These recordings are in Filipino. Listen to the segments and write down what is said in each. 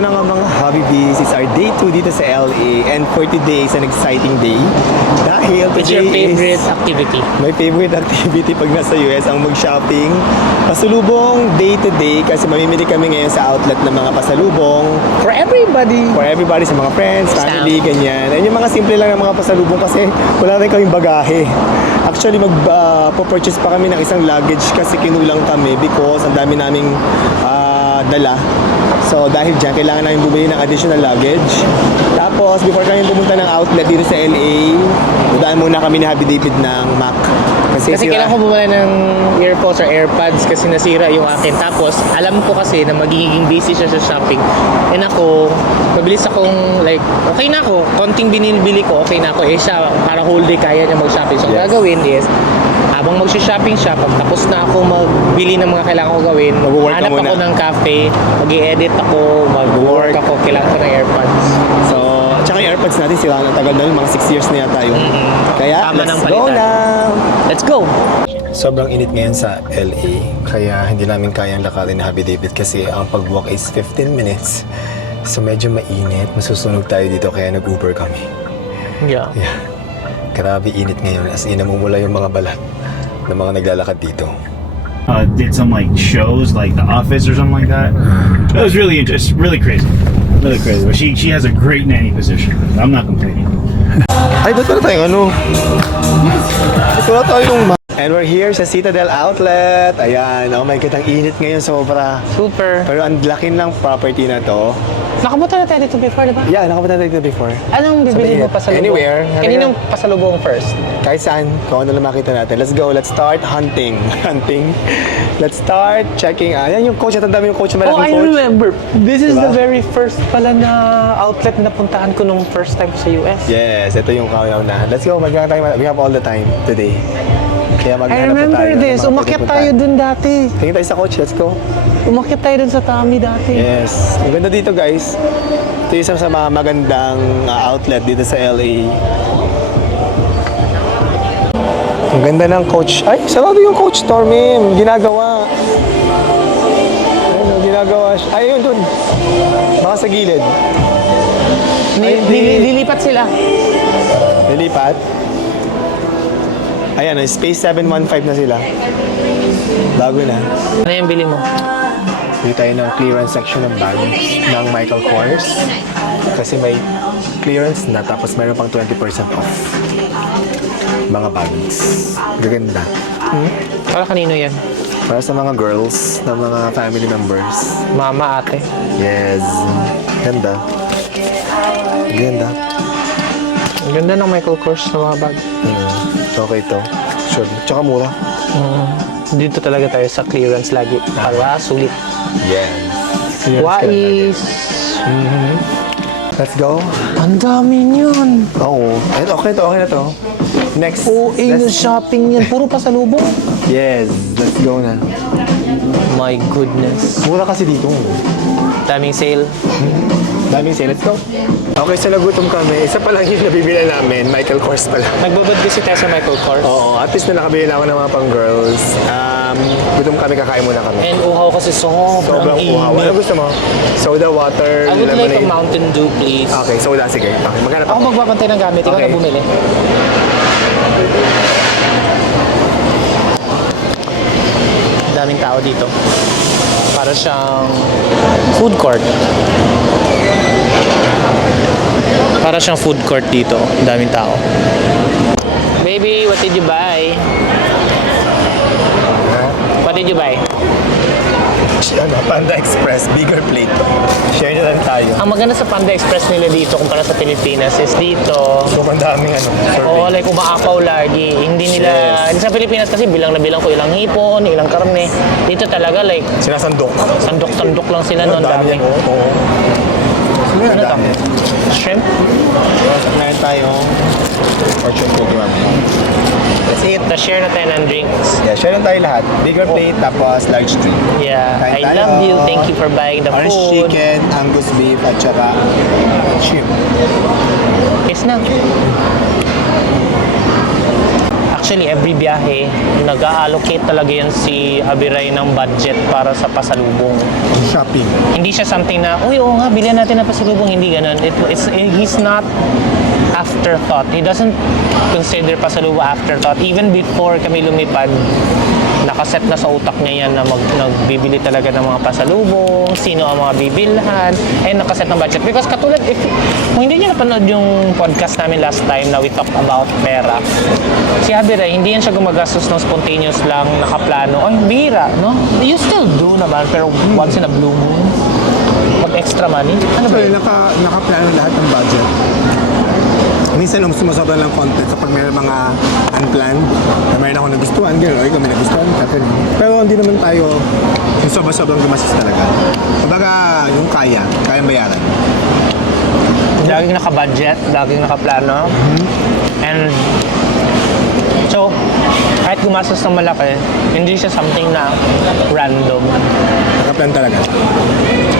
na nga mga Habibis. It's our day 2 dito sa LA. And for today, is an exciting day. Dahil What's your favorite activity? my favorite activity pag nasa US ang mag-shopping. Pasalubong day to day kasi mamimili kami ngayon sa outlet ng mga pasalubong. For everybody. For everybody, sa mga friends, family, ganyan. And yung mga simple lang ng mga pasalubong kasi wala rin kaming bagahe. Actually, mag-purchase pa kami ng isang luggage kasi kinulang kami because ang dami naming dala. So, dahil dyan, kailangan namin bumili ng additional luggage. Tapos, before kami pumunta ng outlet dito sa LA, udaan muna kami ni Happy David ng Mac. Kasi kailangan ko bumala ng earpods or AirPods kasi nasira yung akin. Tapos, alam ko kasi na magiging busy siya sa shopping. And ako, mabilis akong like, okay na ako. Konting binibili ko, okay na ako. Eh siya, para whole day kaya niya mag-shopping. So, ang gagawin is, habang mag-shopping siya, pag tapos na ako magbili ng mga kailangan ko gawin, hanap ako ng cafe, mag-i-edit ako, mag-work ako, kailangan ko ng AirPods. So, tsaka yung AirPods natin sila na tagal na yun, mga 6 years na yata yun. Kaya, Tama let's ng go palitan. na! Let's go! Sobrang init ngayon sa LA, kaya hindi namin kayang lakarin ni Happy David kasi ang pag-walk is 15 minutes. So, medyo mainit, masusunog tayo dito kaya nag-Uber kami. Yeah. Yeah. Grabe init ngayon, as in namumula yung mga balat ng mga naglalakad dito. Did some like shows like The Office or something like that. It was really it's really crazy, But she has a great nanny position. I'm not complaining. Ay, ba't wala tayong ano? Ba't wala tayong And we're here sa Citadel Outlet. Ayan, oh my God, ang init ngayon sobra. Super. Pero ang laki ng property na to. Nakapunta na tayo dito before, di ba? Yeah, nakapunta tayo dito before. Anong bibili mo Sabihin, pasalubong? anywhere. Kaninong pasalubong first? Kahit saan, kung ano lang makita natin. Let's go, let's start hunting. Hunting. Let's start checking. Ayan yung coach, at ang dami yung coach, malaking Oh, I coach. remember. This is Diba? the very first pala na outlet na puntahan ko nung first time sa US. Yes, ito yung kauna. Let's go, magkakaroon tayo. We have all the time today. Kaya I maghanap na remember tayo ng this. mga Umakyat pwedeng tayo puntahan. dun dati. Tingin tayo sa coach, let's go. Umakyat tayo dun sa Tommy dati. Yes. Ang ganda dito, guys. Ito yung isa sa mga magandang outlet dito sa LA. Ang ganda ng coach. Ay, sarado yung coach Stormy. Ginagawa. Ayun, ginagawa siya. Ay, yun, dun. Baka sa gilid. Ay, hindi. Lilipat sila. Nilipat. Ayan, space 715 na sila. Bago na. Ano yung bili mo? Dito tayo ng clearance section ng bags ng Michael Kors. Kasi may clearance na tapos mayroon pang 20% off. Mga bags. Gaganda. Para kanino yan? Para sa mga girls, na mga family members. Mama, ate. Yes. Ganda. Ganda. Ang ganda ng Michael Kors na mga bag. Okay to. Sure. Tsaka mura. Dito talaga tayo sa clearance lagi. Para sulit. Yes. Wais. Let's go. Ang dami niyon. Oo. Ay, okay to. Okay na to. Next. Oo, yung shopping yan. Puro pasalubong. Yes. Let's go na. My goodness. Mura kasi dito. Daming sale. Daming sale. Let's go. Okay, so nagutom kami. Isa pa lang yung nabibili namin. Michael Kors pala. Nagbabad kasi tayo sa Michael Kors. Oo, at least na nakabili na ako ng mga pang-girls. Gutom kami, kakain muna kami. And uhaw kasi sobrang uhaw. Ano init. gusto mo? Soda, water, I would like a lemonade? Mountain Dew, please. Okay, soda, sige. Okay, maghanap Ako ako. magbabantay ng gamit. Ikaw Okay. na bumili. Daming tao dito. Para siyang food court. Para siyang food court dito. Daming tao. Baby, what did you buy? What did you buy? Ano, Panda Express, bigger plate. Share na lang tayo. Ang maganda sa Panda Express nila dito kumpara sa Pilipinas is dito, So, ang daming oh, survey. like umaapaw lagi. Hindi nila, Yes. sa Pilipinas kasi bilang na bilang ko ilang hipon, ilang karne. Dito talaga like Sinasandok. sandok-sandok lang sila Ang noon dami dami. yan, oo. Ano Ang to? dami. Shrimp? Ngayon tayo. Fortune cookie mamaya. Let's eat. Na-share na tayo ng drinks. Yeah, share lang tayo lahat. Bigger plate, tapos large drink. Yeah. Kain I tayo. love you. Thank you for buying the Orange food. chicken, Angus beef, at saka shrimp. Kiss na. Actually, every biyahe, nag-allocate talaga yan si Abiray ng budget para sa pasalubong. Shopping. Hindi siya something na, uy, oo nga, bilhin natin ng pasalubong. Hindi ganun. He's not afterthought. He doesn't consider pasalubong afterthought. Even before kami lumipad, nakaset na sa utak niya yan na nagbibili talaga ng mga pasalubong, sino ang mga bibilhan, and nakaset ng budget. Because katulad, kung hindi niyo napanood yung podcast namin last time na we talked about pera, si Abiray, hindi yan siya gumagastos ng spontaneous lang, nakaplano. Ay, bira, no? You still do naman, pero once in a blue moon, pag extra money, ano ba Actually, yun? nakaplano lahat ng budget. Minsan sumasobra lang content kapag may mga unplanned na mayroon ako nagustuhan, gano'n, ay kami nagustuhan, kapag. Pero hindi naman tayo yung sobrang gumastos talaga. Kumbaga, yung kayang bayaran. Laging naka-budget, laging nakaplano. And so, kahit gumastos ng malaki, hindi siya something na random. Nakaplan talaga.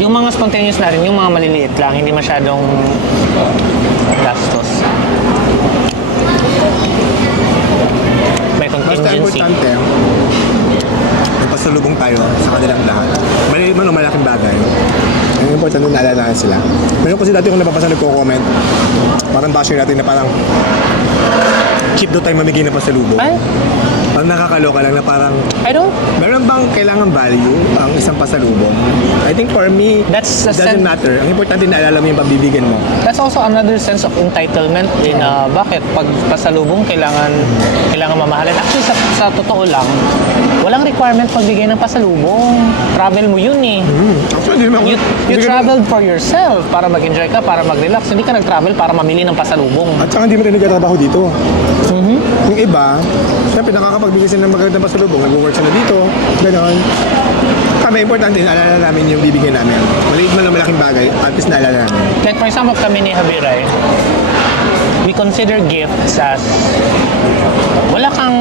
Yung mga spontaneous na rin, yung mga maliliit lang, hindi masyadong gastos. May Basta contingency. importante, may pasalubong tayo sa kanilang lahat. Maliit man o malaking bagay. Ang importante na naalala sila. Ngayon kasi dati kung napapasa nagko-comment, parang basher natin na parang cheap daw tayo mamigay na pasalubong. Ay, Parang nakakaloka lang na parang I don't... meron bang kailangan value ang isang pasalubong? I think for me, That's a doesn't matter. Ang importante na naalala mo yung pagbibigyan mo. That's also another sense of entitlement in bakit pag pasalubong kailangan mamahalin. Actually, sa totoo lang, walang requirement pagbigay ng pasalubong. Travel mo yun eh. Actually, hindi naman You traveled for yourself para mag-enjoy ka, para mag-relax. Hindi ka nag-travel para mamili ng pasalubong. At saka hindi mo rin nagtatrabaho dito. Yung iba, syempre nakakapagbigay sila ng magandang pasalubong. Nag-work sila dito, gano'n. Kami, importante, naalala namin yung bibigyan namin. Maliit man ang malaking bagay, at least naalala namin. Like for example, kami ni Javiray, we consider gifts as wala kang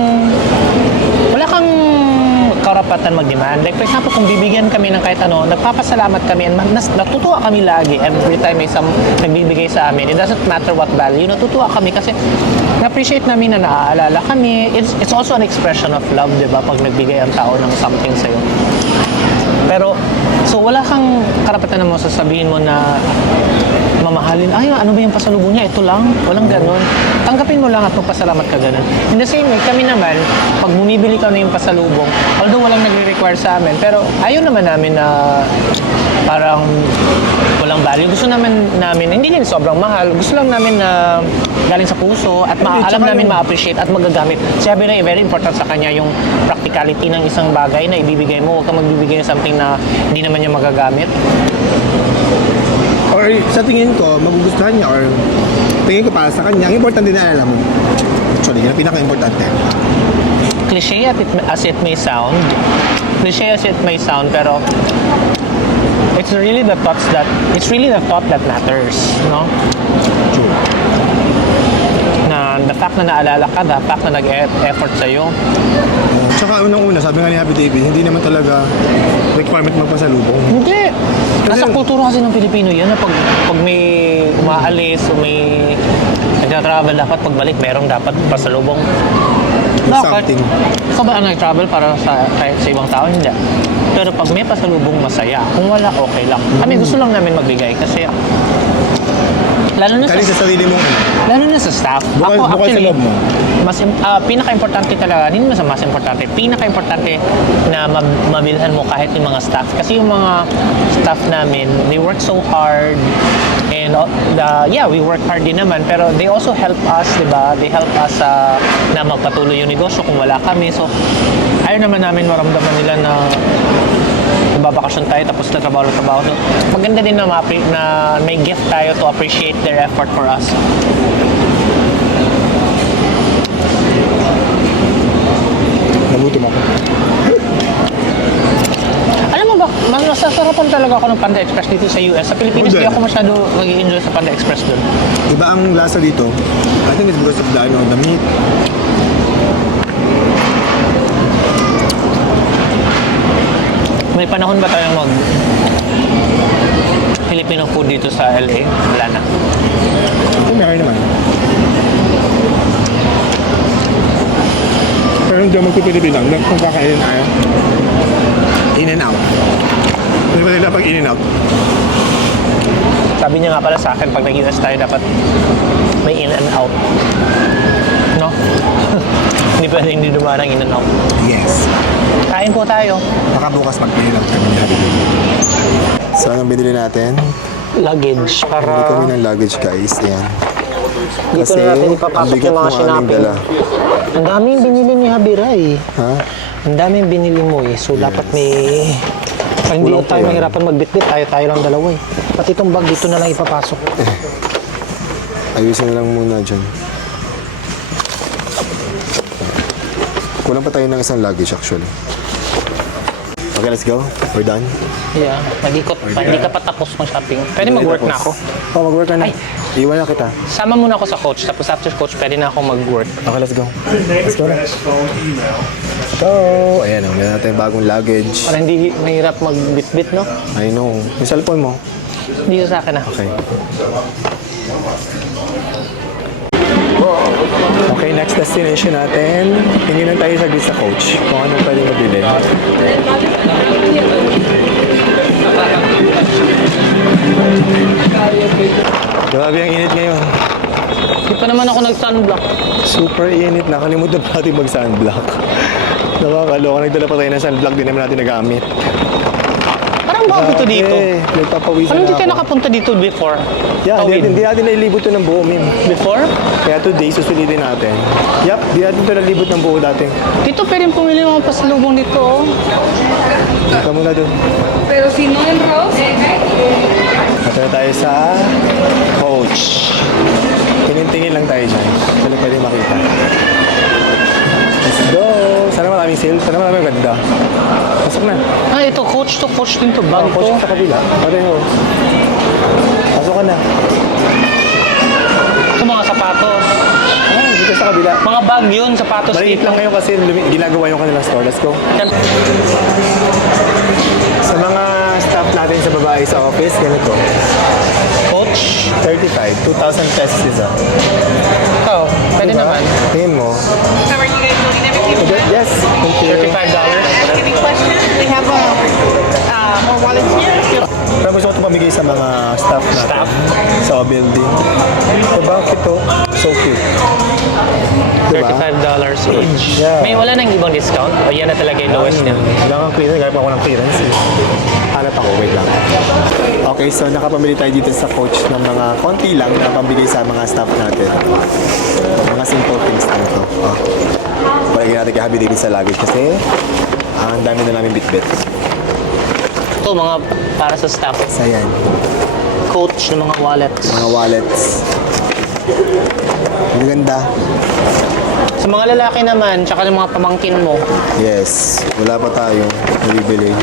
karapatan mag-demand. Like for example, kung bibigyan kami ng kahit ano, nagpapasalamat kami and natutuwa kami lagi every time may nagbibigay sa amin. It doesn't matter what value, natutuwa kami kasi na-appreciate namin na naaalala kami. It's also an expression of love, di ba? Pag nagbigay ang tao ng something sa'yo. Pero, so wala kang karapatan na mo sasabihin mo na mamahalin, ay, ano ba yung pasalubong niya? Ito lang. Walang ganun. Tanggapin mo lang at magpasalamat ka ganun. In the same way, kami naman, pag bumibili ka na yung pasalubong, although walang nagre-require sa amin, pero ayaw naman namin na parang walang value. Gusto namin, hindi din sobrang mahal. Gusto lang namin na galing sa puso at alam namin ma-appreciate at magagamit. Sabi na, very important sa kanya yung practicality ng isang bagay na ibibigay mo. Huwag kang magbibigay ng something na hindi naman niya magagamit. Or sa tingin ko, magugustuhan niya or tingin ko para sa kanya, ang importante na alam mo. Actually, yun ang pinaka-importante. Cliche as it may sound, pero it's really the thought that matters, no? True. Na the fact na naalala ka, the fact na nag-effort sa'yo. Tsaka unang-una, sabi nga ni Happy David, hindi naman talaga requirement magpasalubong. Hindi! Nasa Kasi- kultura kasi ng Pilipino yan na pag may umaalis o may nag-travel, dapat pagbalik, merong dapat pasalubong. Something. Ikaw ba ang nag-travel para kahit sa ibang tao? Hindi. Pero pag may pasalubong, masaya. Kung wala, okay lang. Kami gusto lang namin magbigay kasi lalo na Kali sa sarili mong lalo na sa staff. Bukal sa loob mo. Pinaka-importante talaga, hindi naman sa mas importante, pinaka-importante na mabilhan mo kahit yung mga staff. Kasi yung mga staff namin, they work so hard and we work hard din naman, pero they also help us, di ba? They help us na magpatuloy yung negosyo kung wala kami. So, ayaw naman namin maramdaman nila na babakasyon tayo tapos trabaho. So, maganda din na may gift tayo to appreciate their effort for us. nagutom ako. Alam mo ba, mas nasasarapan talaga ako ng Panda Express dito sa US. Sa Pilipinas, Hindi. di ako masyado nag-enjoy sa Panda Express doon. Iba ang lasa dito. I think it's because of the meat. May panahon ba tayong Filipino food dito sa LA? Wala na. Ito meron naman. Parang dyan magpipilipin lang. Kung kakainin tayo. In and out. Hindi ba nila pag in and out? Sabi niya nga pala sa akin, pag nag-inas tayo, dapat may in and out. No? Hindi pwede hindi dumaan ang in and out. Yes. Kain po tayo. Baka bukas mag-in out kami natin. So, anong binili natin? Luggage Hindi para kami ng luggage, guys. Ayan. dito na natin ipapasok yung mga sinapin. Ang daming binili ni Habiray. Ha? Ang daming binili mo eh. So, dapat may... Para hindi Kulang pa tayo yan. mahirapan magbitbit, tayo lang dalawa eh. Pati itong bag dito na lang ipapasok. Ayusin na lang muna dyan. Kulang pa tayo ng isang luggage, actually. Okay, let's go. We're done. Yeah, nag-ikot pa. Hindi ka pa tapos mag-shopping. Pwede mag-work na ako. Oh, mag-work ka na. Ay. Iwan na kita. Sama muna ako sa coach, tapos after coach, pwede na ako mag-work. Okay, let's go. Let's go na. Let's go. Ayan, ang meron natin bagong luggage. Para hindi mahirap magbitbit, no? I know. Yung cellphone mo. Dito sa akin ah. Okay. Okay, next destination natin. Tingin tayo saglit sa coach kung anong pwede mabili. Grabe ang init ngayon. Hindi pa naman ako nag-sunblock. Super init. Nakalimutan pa natin mag-sunblock. Nakakaloka. Nagdala pa tayo ng sunblock. Di naman natin nagamit. Parang bago to dito. Nagpapawisan Ano hindi na tayo ako. nakapunta dito before? Yeah, Tawid. hindi natin nailibot to ng buo, Mim. Before? Kaya today, susulitin natin. Yup, di natin ito nalibot ng buo dati. Dito pwede pumili mga pasalubong dito, oh. Ika muna dun. Pero si no en Rose, Ito na tayo sa coach. Tingin-tingin lang tayo dyan. Saan pwede makita. Let's go! Sana maraming sale. Sana maraming ganda. Pasok na. Ah, ito, coach din to. Bag Coach to. sa kabila. Pareho. Pasok ka na. Ito mga sapatos. Ah, dito sa kabila. Mga bag yun, sapatos Maliit dito. lang kayo kasi ginagawa yung kanilang store. Let's go. Sa mga staff natin sa babae sa office, ganito. Coach. 35, 2,000 pesos isa. Ito, pwede Diba? naman. Tingin mo. how are you guys doing? Everything Yes, thank you. $35. Any questions? We have more wallets here. Pero gusto ko ito pamigay sa mga staff natin. Staff? Sa building. Diba? Ito, so cute. Diba? $35 each. Yeah. May wala nang ibang discount? O yan na talaga yung lowest niya? Wala kang clearance. Gaya pa ako ng clearance. Hanap ako. Wait lang. Okay, so nakapamili tayo dito sa coach ng mga konti lang na pambigay sa mga staff natin. Mga simple things lang ito. Oh. Palagyan natin kay Happy David sa luggage kasi ang dami na namin bitbit. Ito, mga para sa staff. So yan, Coach ng mga wallets. mga wallets. Ang ganda. Sa mga lalaki naman, tsaka ng mga pamangkin mo. Yes, wala pa tayo. Nabibili.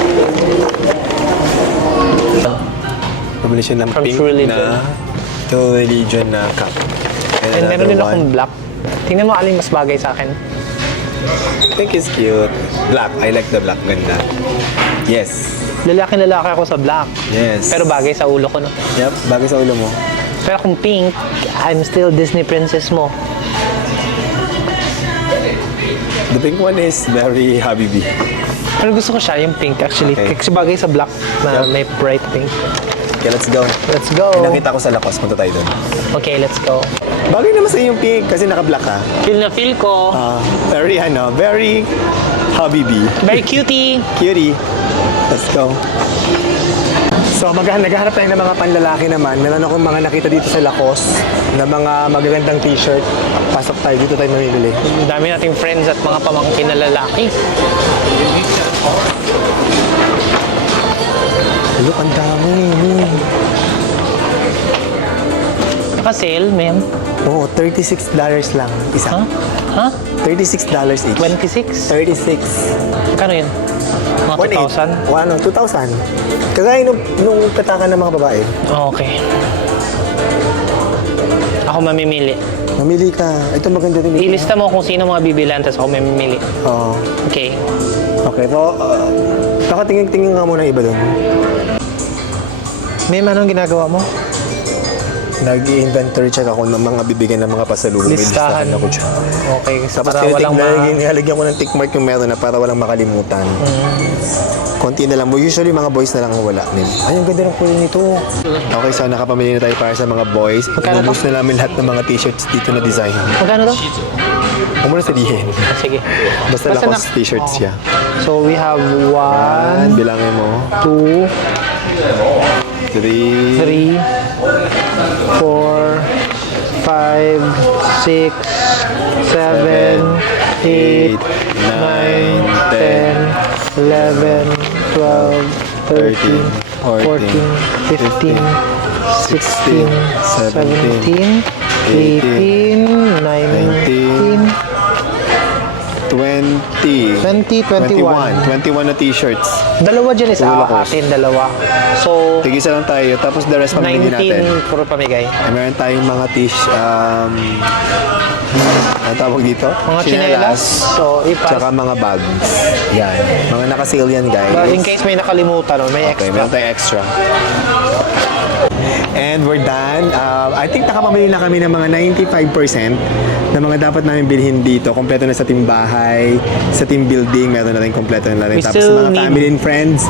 Pabili siya ng From pink True Religion. na True Religion na cup. And meron din akong black. Tingnan mo aling mas bagay sa akin. Pink is cute. Black. I like the black. Ganda. Yes. Lalaki ako sa black. Yes. Pero bagay sa ulo ko, no? Yep, bagay sa ulo mo. Pero kung pink, I'm still Disney princess mo. The pink one is very Habibi. Pero gusto ko siya, yung pink actually. Okay. Kasi bagay sa black na may bright pink. Okay, let's go. Let's go. Nakita ko sa Lacoste. Punta tayo doon. Okay, let's go. Bagay naman sa yung pink kasi naka-black ka. Feel na feel ko. Very Habibi. Very cutie. Cutie. Let's go. So, naghahanap tayo ng mga panlalaki naman. Meron akong mga nakita dito sa Lacoste na mga magagandang t-shirt. Pasok tayo. Dito tayo mamimili. Ang dami nating friends at mga pamangkin na lalaki. Look, ang dami. Naka-sale, ma'am. Oo, $36 lang. Isa. Ha? $36 each. 26? 36. Kano yun? Mga 2,000? 2,000. Kagaya nung katakan ng mga babae. Okay. Ako mamimili. Mamili ka. Ito maganda din. Ilista mo kung sino mga bibilan, tapos ako mamimili. Oo. Okay. Okay, so, nakatingin-tingin nga muna iba doon. Ma'am, anong ginagawa mo? Nag-inventory check ako ng mga bibigyan ng mga pasalubong. May Listahan. ako dyan. Okay, Tapos para walang nilalagyan ko ng tick mark yung meron na para walang makalimutan. Konti na lang. Usually mga boys na lang ang wala. Ay, ang ganda ng kulay nito. Okay, so nakapamili na tayo para sa mga boys. Magkano Inubos na namin lahat ng mga t-shirts dito na design. Magkano to? Huwag mo na sabihin. Sige. Basta Basta Lacoste t-shirts siya. So we have 1, Bilangin mo. 2, 3, 3, 4, 5, 6, 7, 8, 9, 10, 11, 12, 13, 14, 15, 16, 17, 18, 19, 20, 20, 21. 21 na t-shirts. Dalawa dyan is Puro Lacoste. akin, dalawa. So, Tigisa lang tayo. Tapos the rest pamili natin. 19 puro pamigay. Meron tayong mga ano tawag dito? Mga chinelas. So, Tsaka ipas. mga bags. Yan. Mga naka-sale yan, guys. But in case may nakalimutan o may Okay, extra. meron tayong extra. And we're done. I think nakapamili na kami ng mga 95% na mga dapat namin bilhin dito. Kompleto na sa team bahay, sa team building, meron na rin kompleto na rin. We Tapos still sa mga need- family and friends,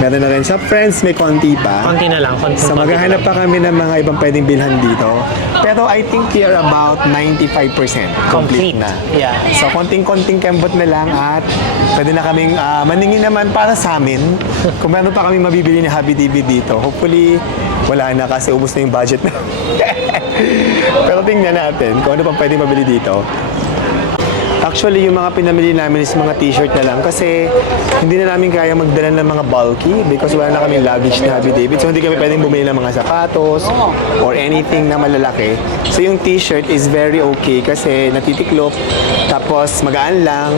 meron na rin. Sa friends, may konti pa. Konti na lang. So maghahanap pa kami ng mga ibang pwedeng bilhan dito. Pero I think we are about 95% complete na. Yeah. So konting-konting kembot na lang at pwede na kaming maningin naman para sa amin kung meron pa kami mabibili ni Happy TV dito. Hopefully wala na kasi ubos na yung budget na. Pero tingnan natin kung ano pang pwede mabili dito. Actually, yung mga pinamili namin is mga t-shirt na lang kasi hindi na namin kaya magdala ng mga bulky because wala na kaming luggage na Happy David. So, hindi kami pwedeng bumili ng mga sapatos or anything na malalaki. So, yung t-shirt is very okay kasi natitiklop tapos magaan lang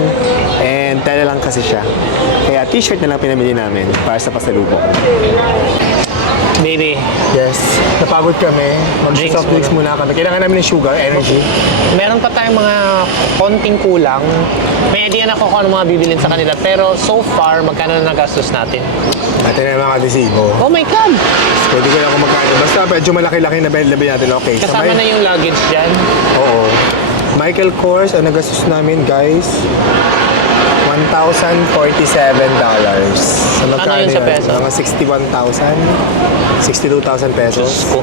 and tela lang kasi siya. Kaya t-shirt na lang pinamili namin para sa pasalubong. Baby, Yes. Napagod kami. Drinks Mag-soft drinks muna kami. Kailangan namin ng sugar, energy. meron pa tayong mga konting kulang. May idea na ako kung ano mga bibilin sa kanila. Pero so far, magkano na nagastos natin? Natin na mga adesibo. Oh my God! Pwede ko lang kung magkano. Basta medyo malaki-laki na labi natin. Okay. So, Kasama na yung luggage dyan. Oo. Michael Kors, ang nagastos namin, guys, $1,047. So, magkano yun sa yun? peso? Mga 62,000 pesos. Diyos ko.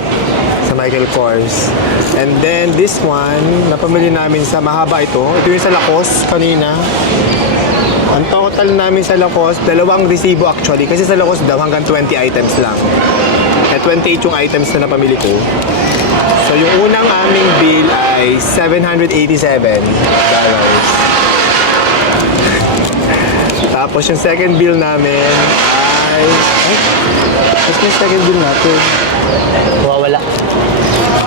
Sa Michael Kors. And then, this one, napamili namin sa mahaba ito. Ito yung sa Lacoste kanina. Ang total namin sa Lacoste, dalawang resibo actually. Kasi sa Lacoste daw hanggang 20 items lang. At 28 yung items na napamili ko. So, yung unang aming bill ay $787. Tapos yung second bill namin ay... What's yung second bill natin? Mawawala.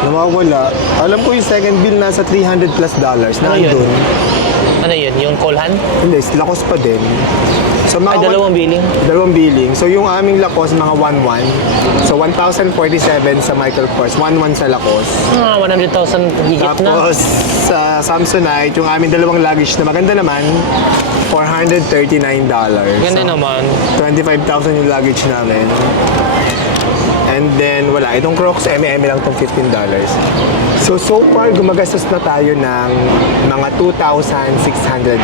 Nawawala. Alam ko yung second bill nasa $300 plus. Ano yun? Nandun. Ano yun? Yung Colhan? Hindi, Lacoste pa din. So, Ay, dalawang billing. Dalawang billing. So, yung aming Lacoste, mga 1,1. So, 1,047 sa Michael Kors, 1,1 sa Lacoste. 100,000 higit na. Tapos, sa Samsonite, yung aming dalawang luggage na maganda naman, $439. Ganda So, naman. 25,000 yung luggage namin. And then, wala. Itong Crocs, eme lang itong $15. So far, gumagastos na tayo ng mga $2,600.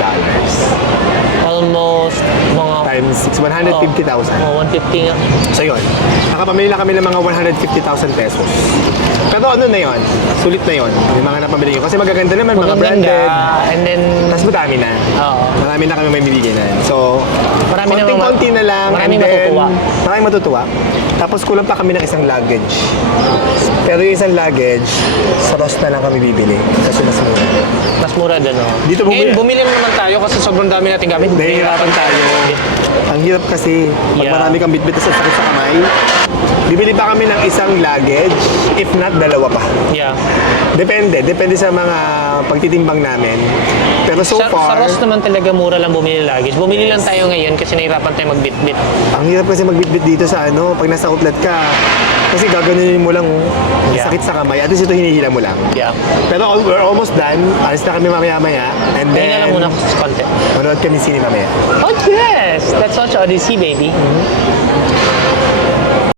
Almost mga... Times 6, 150,000. Oh, 150 nga. So yun, nakapamili na kami ng mga 150,000 pesos. Pero ano na yun? Sulit na yun. Yung mga napamili ko. Kasi magaganda naman, mga branded. And then... Tapos madami na. Oo. Marami na kami may bibigyan. So, Marami na konting-konti na lang. maraming and then, matutuwa. Maraming matutuwa. Tapos kulang pa kami ng isang luggage. Pero yung isang luggage, sa Ross na lang kami bibili. Kasi mas mura. Mas mura din, oh. Dito Ngayon, bumili naman tayo kasi sobrang dami nating gamit. Nahihirapan tayo. Ang hirap kasi, pag Yeah. marami kang bitbit sa sakit sa kamay, bibili pa kami ng isang luggage, if not dalawa pa. Yeah. Depende sa mga pagtitimbang namin. Pero so Sa far, Ross naman talaga mura lang bumili ng luggage. Bumili lang tayo ngayon kasi nahirapan tayo magbitbit. ang hirap kasi magbitbit dito sa pag nasa outlet ka. Kasi gaganunin mo lang, Yeah. sakit sa kamay. At least ito hinihila mo lang. Yeah. Pero we're almost done. Alis na kami mamaya-maya. And Ngayon na lang then, muna sa konti. manood kami sine mamaya. Oh yes! That's such odyssey, baby.